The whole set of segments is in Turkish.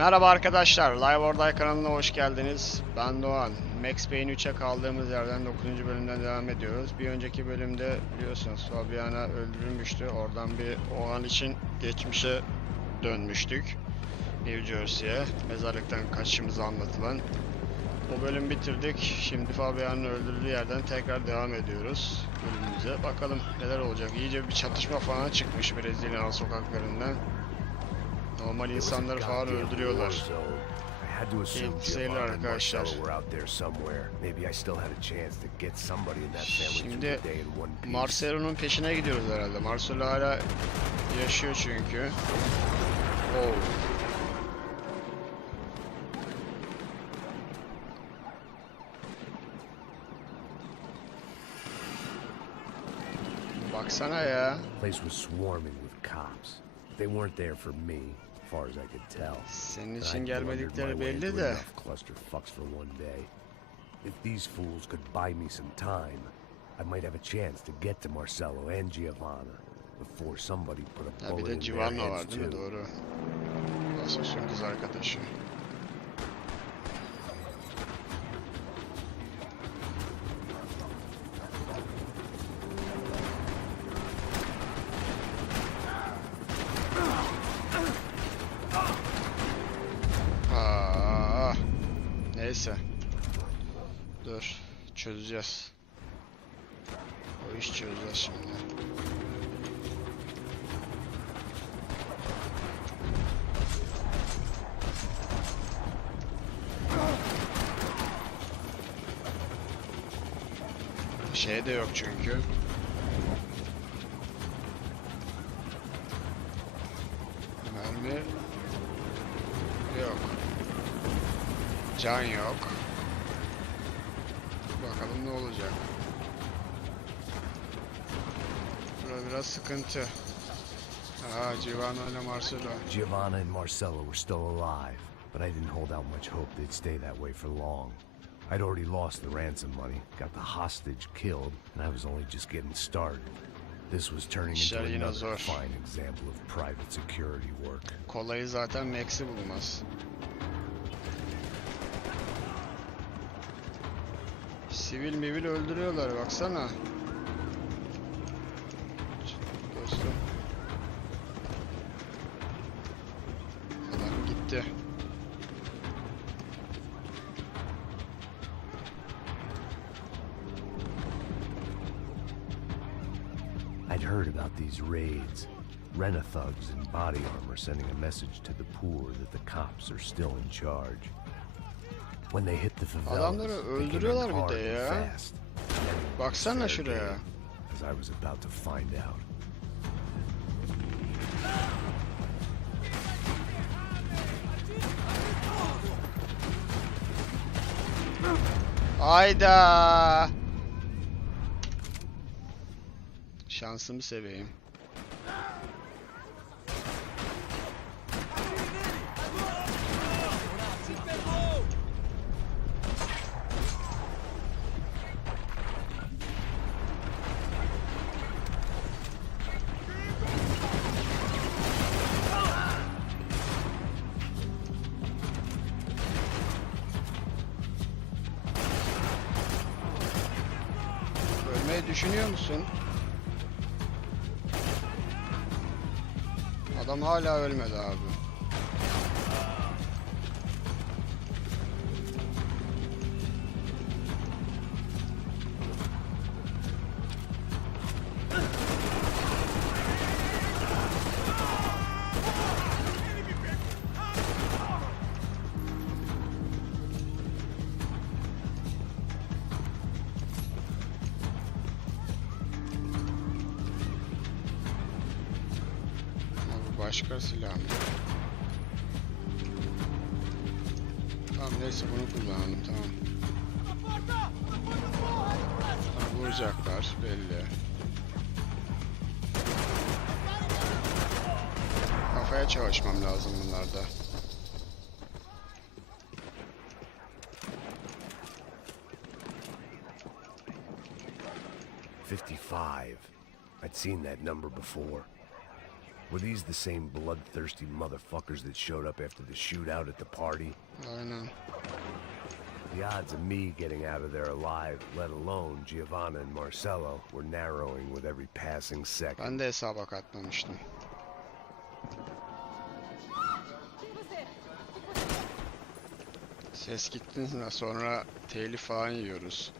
Merhaba arkadaşlar, Live Orday kanalına hoş geldiniz. Ben Doğan. Max Payne 3'e kaldığımız yerden 9. bölümden devam ediyoruz. Bir önceki bölümde biliyorsunuz Fabiana öldürülmüştü. Oradan bir oğlan için geçmişe dönmüştük. New Jersey'ye. Mezarlıktan kaçışımızı anlatılan. O bölüm bitirdik. Şimdi Fabiana'nın öldürüldüğü yerden tekrar devam ediyoruz bölümümüze. Bakalım neler olacak. İyice bir çatışma falan çıkmış Brezilya sokaklarından. Normal insanları falan öldürüyorlar. Keyifli seyirler arkadaşlar. Şimdi Marcelo'nun peşine gidiyoruz herhalde. Marcelo hala yaşıyor çünkü. Oh. Baksana ya. They weren't there for me, as far as I could tell. Senin için gelmedikleri belli de. Clusterfucks for one day. If these fools could buy me some time, I might have a chance to get to Marcelo and Giovanna before somebody put a bullet in their heads too. Bir de Giovanna var değil mi? Doğru. Asosyal kız arkadaşı. Neyse. Dur. Çözeceğiz. O iş çözeceğiz şimdi. Şey de yok çünkü. Mermi yok. Can yok. Bakalım ne olacak. Burada biraz sıkıntı. Aha, Giovanna ile Marcelo. Giovanna and Marcelo were still alive, but I didn't hold out much hope they'd stay that way for long. I'd already lost the ransom money, got the hostage killed, and I was only just getting started. This was turning into another fine example of private security work. Kolayı zaten Max'i bulmaz. Sivil mivil öldürüyorlar baksana. Dostum. Adam gitti. I'd heard about these raids. Rent-a-thugs in body armor sending a message to the poor that the cops are still in charge. When they hit the favelas, adamları öldürüyorlar bir de ya. Baksana şuraya. As I was about to find out. Ayda. Şansımı seveyim. Ölmeyi düşünüyor musun? Adam hala ölmedi abi. Başka silah mı? Tamam neyse bunu kullanalım tamam. Vuracaklar belli. Kafaya çalışmam lazım bunlarda. "55. I'd seen that number before. Were these the same bloodthirsty motherfuckers that showed up after the shootout at the party? Aynen. The odds of me getting out of there alive, let alone Giovanna and Marcello, were narrowing with every passing second. Ben de hesaba katmamıştım. Ses gittiğinde sonra telif falan yiyoruz.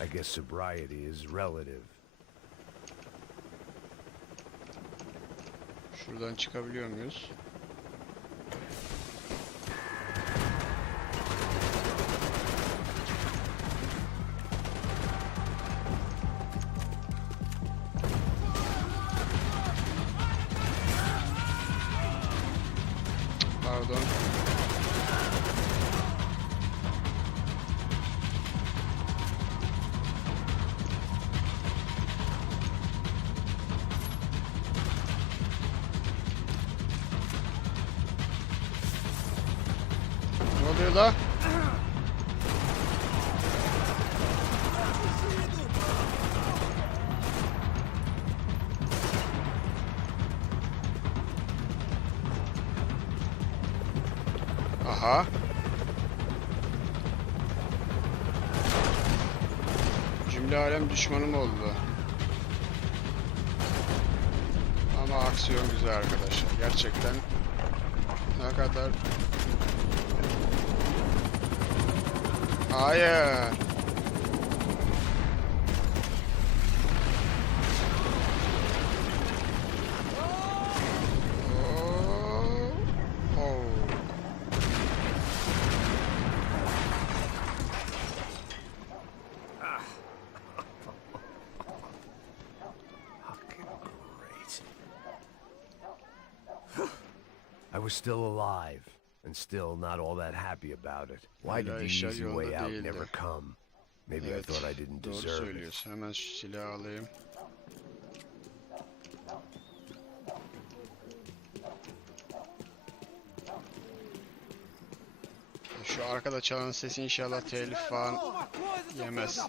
I guess sobriety is relative. Şuradan çıkabiliyor muyuz? Pardon. Ne oluyor da? Aha. Cümle alem düşmanım oldu. Ama aksiyon güzel arkadaşlar. Gerçekten ne kadar... Hayır. I was still alive, and still not all that happy about it. Why did the easy way out never come? Maybe I thought I didn't Doğru deserve it. söylüyorsun. Hemen şu silahı alayım. Şu arkada çalan sesi inşallah telif falan yemez.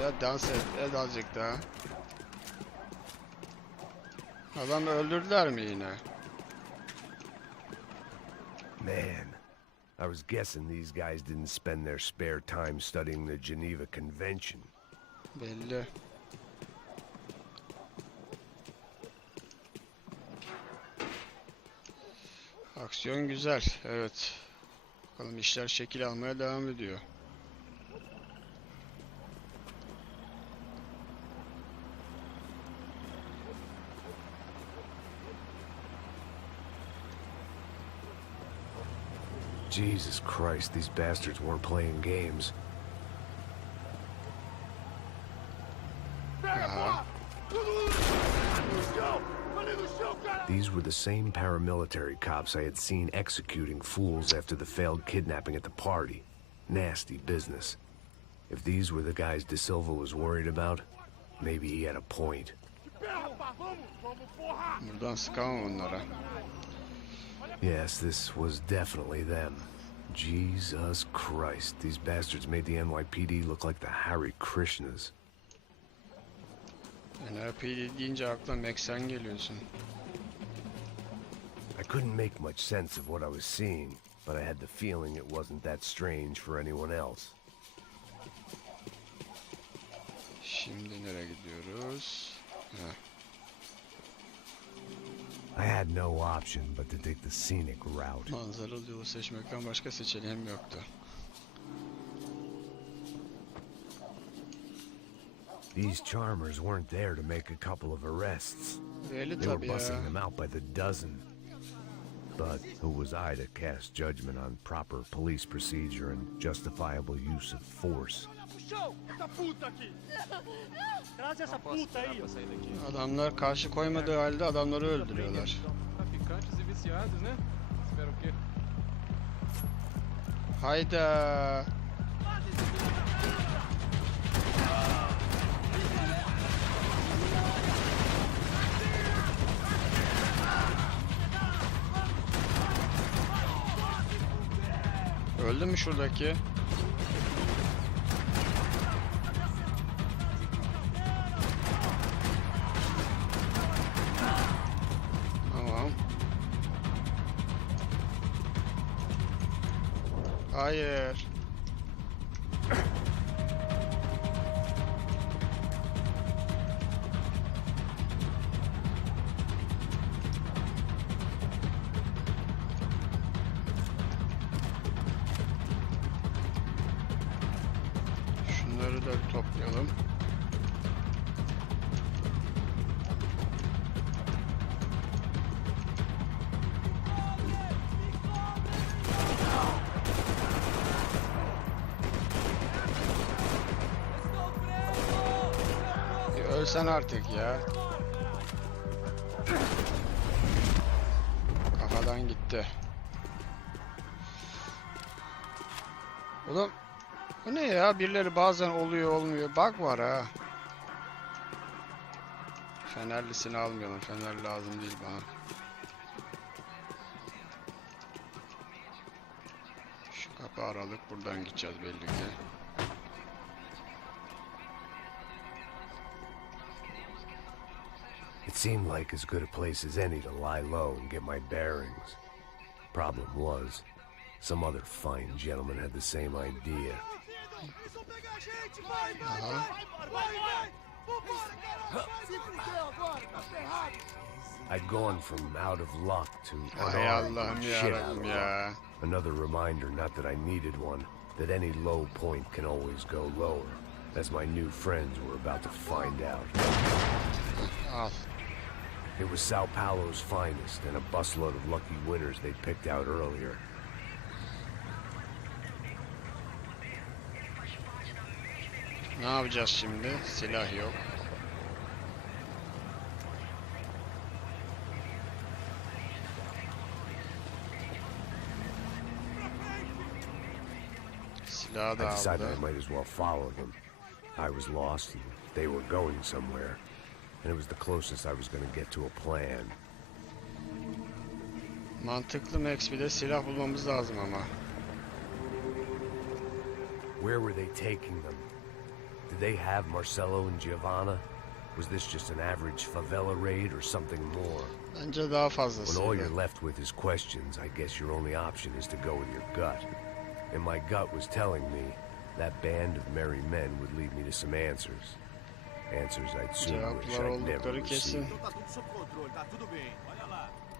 Ya dans et azıcık daha. Adamı öldürdüler mi yine? Man, I was guessing these guys didn't spend their spare time studying the Geneva Convention. Belli. Aksiyon güzel, evet. Bakalım işler şekil almaya devam ediyor. Jesus Christ, these bastards weren't playing games. These were the same paramilitary cops I had seen executing fools after the failed kidnapping at the party. Nasty business. If these were the guys De Silva was worried about, maybe he had a point. Buradan sıkamam onlara. Yes, this was definitely them. Jesus Christ, these bastards made the NYPD look like the Hare Krishnas. NYPD deyince akla Meksen geliyorsun. I couldn't make much sense of what I was seeing, but I had the feeling it wasn't that strange for anyone else. Şimdi nereye gidiyoruz? Heh. I had no option but to take the scenic route. Manzaralı yolu seçmekten başka seçeneğim yoktu. These charmers weren't there to make a couple of arrests. Belli They were tabii ya. busting them out by the dozen. But who was I to cast judgment on proper police procedure and justifiable use of force? Adamlar karşı koymadığı halde adamları öldürüyorlar. Hayda. Öldü mü şuradaki? Tamam. Hayır. Şunları da bir toplayalım. Ölsen artık ya. Kafadan gitti. Oğlum bu ne ya? Birileri bazen oluyor olmuyor. Bug var ha. Fenerlisini almayalım. Fener lazım değil bana. Şu kapı aralık. Buradan gideceğiz belli ki. It seemed like as good a place as any to lie low and get my bearings. Problem was, some other fine gentleman had the same idea. I'd gone from out of luck to unarmed shit out of luck. Another reminder, not that I needed one, that any low point can always go lower, as my new friends were about to find out. It was Sao Paulo's finest and a busload of lucky winners they'd picked out earlier. Ne yapacağız şimdi? Silah yok. Silahı da I decided aldı. I might as well follow them. I was lost and they were going somewhere. And it was the closest I was going to get to a plan. Mantıklı Max, bir de silah bulmamız lazım ama. Where were they taking them? Did they have Marcelo and Giovanna? Was this just an average favela raid or something more? Bence daha When all fazlasıydı. you're left with is questions, I guess your only option is to go with your gut. And my gut was telling me that band of merry men would lead me to some answers. Answers I'd soon wish Cevaplar I'd never oldukları kesin. received.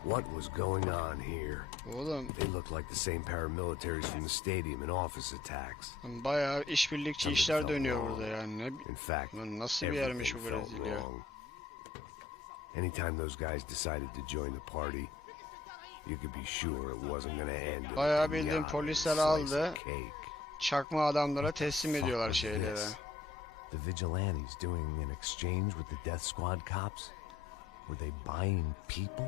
What was going on here? Oğlum They looked like the same paramilitaries from the stadium in office attacks. bayağı işbirlikçi işler dönüyor burada yani. Ne In fact, lan nasıl bir yermiş bu everything felt Brezilya? wrong. Anytime those guys decided to join the party, you could be sure it wasn't gonna end in a Bayağı bildiğin pinata and a polisler slice aldı. of cake. Çakma adamlara teslim Fuck ediyorlar was şeyleri. this? The vigilantes doing an exchange with the death squad cops? Were they buying people?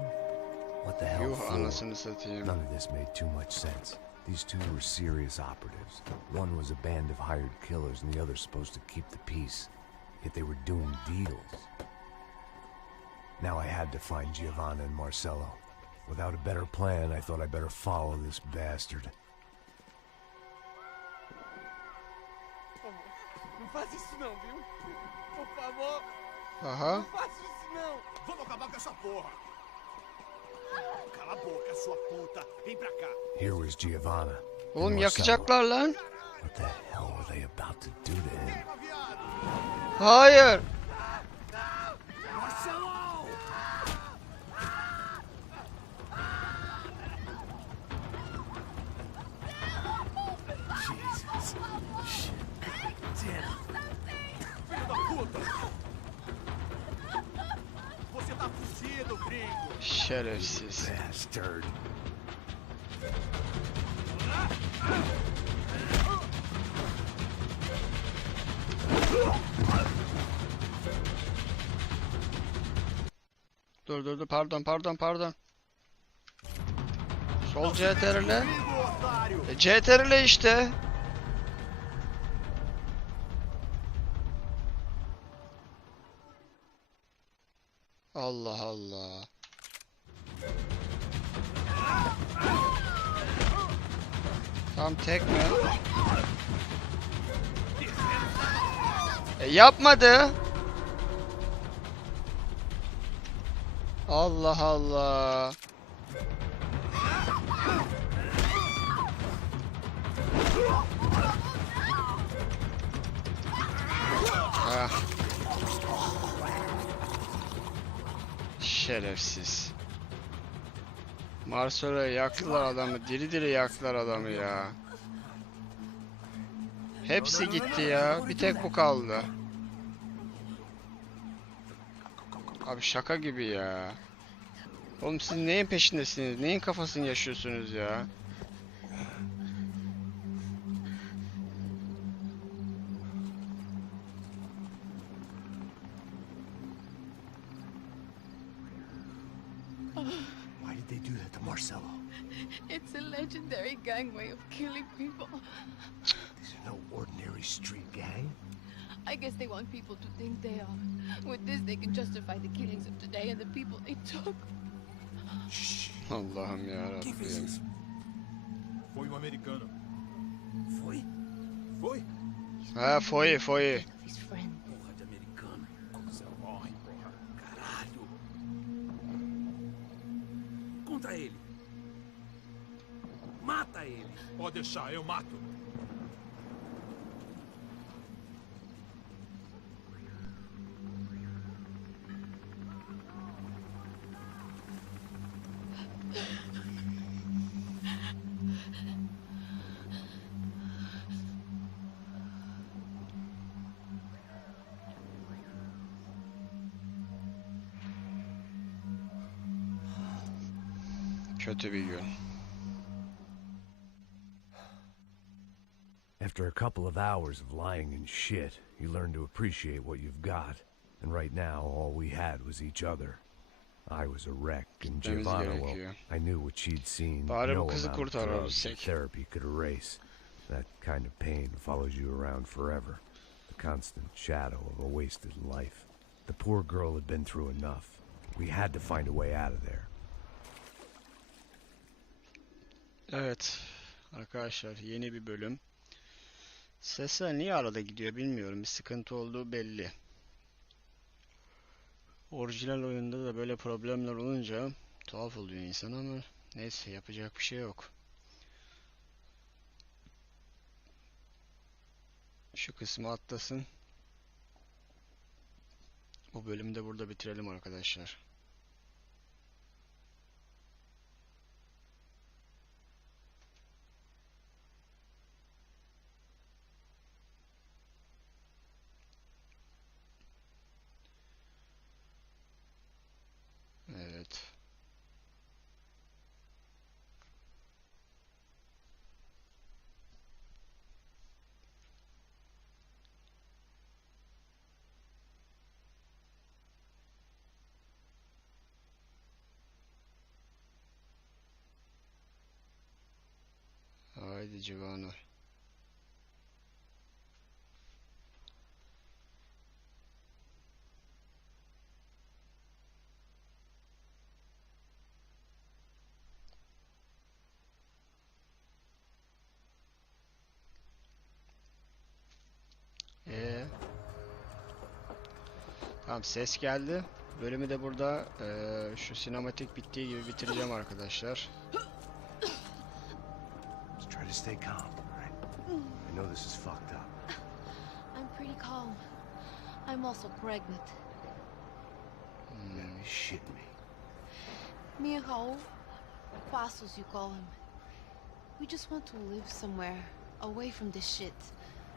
What the hell Yuh for? anasını satayım. None of this made too much sense. These two were serious operatives. One was a band of hired killers and the other supposed to keep the peace. Yet they were doing deals. Now I had to find Giovanna and Marcelo. Without a better plan, I thought I better follow this bastard. Não faz isso não, viu? Por favor, Aha. não faz isso não. Vamos acabar com essa porra. Cala a boca, sua puta. Vem pra cá. Here was Giovanna. and Oğlum Marcelo. yakacaklar lan. What the hell were they about to do to him? Hayır. Jesus. Shit. Damn. Filho da puta. Você tá fugido, gringo. Şerefsiz. Bastard. Dur pardon. Sol CTRL. Gringo, otário. CTRL işte. Allah Allah. Tam tek mi? Yapmadı. Allah Allah. Ah. Şerefsiz. Marsol'a yaktılar adamı. Diri diri yaktılar adamı ya. Hepsi gitti ya. Bir tek bu kaldı. Abi şaka gibi ya. Oğlum siz neyin peşindesiniz? Neyin kafasını yaşıyorsunuz ya? Why did they do that to Marcelo? It's a legendary gang way of killing people. These are no ordinary street gang. I guess they want people to think they are. With this, they can justify the killings of today and the people they took. Allah'ım yarabbim. Foi um americano. Foi? Foi? Ha Foy. His friend. Porra de americano. Você morre, porra. Caralho. Contra ele. Mata ele. Pode deixar, eu mato. Kötü bir gün. After a couple of hours of lying and shit, you learn to appreciate what you've got. And right now, all we had was each other. I was a wreck, and Gitmemiz Giovanna, well, gerekiyor. I knew what she'd seen. Bari bu No kızı amount of drugs or kurtarabilsek. therapy could erase. That kind of pain follows you around forever. The constant shadow of a wasted life. The poor girl had been through enough. We had to find a way out of there. Evet. Arkadaşlar yeni bir bölüm. Sesler niye arada gidiyor bilmiyorum. Bir sıkıntı olduğu belli. Orijinal oyunda da böyle problemler olunca tuhaf oluyor insan ama neyse yapacak bir şey yok. Şu kısmı atlasın. Bu bölümü de burada bitirelim arkadaşlar. Evet. Haydi Giovanna. Tamam ses geldi. Bölümü de burada şu sinematik bittiği gibi bitireceğim arkadaşlar. Just try to stay calm, all right? I know this is fucked up. I'm pretty calm. I'm also pregnant. You gotta be shitting me. Me and Raul, Passos you call him. We just want to live somewhere, away from this shit.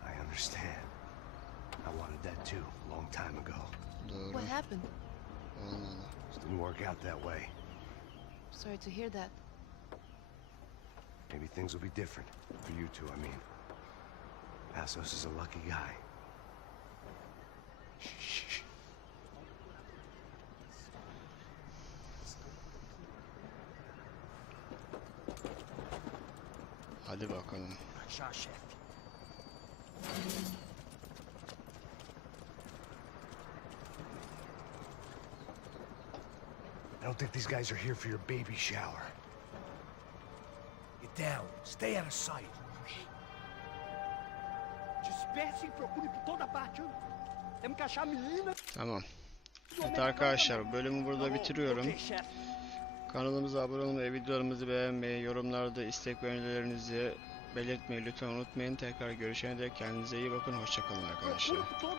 I understand. I wanted that too, a long time ago. Doğru. What happened? Olmadı. Just didn't work out that way. Sorry to hear that. Maybe things will be different. For you two, I mean. Passos is a lucky guy. Shh. Hadi bakalım. Aşağı şef. I don't think these guys are here for your baby shower. Get down. Stay out of sight. converse e procure por toda parte. Temos que achar a menina. Tamam. Evet arkadaşlar, bölümü burada bitiriyorum. Ok, chefe. Kanalımıza abone olmayı, videolarımızı beğenmeyi, yorumlarda istek ve önerilerinizi belirtmeyi lütfen unutmayın. Tekrar görüşene dek kendinize iyi bakın. Hoşça kalın arkadaşlar. Procure por toda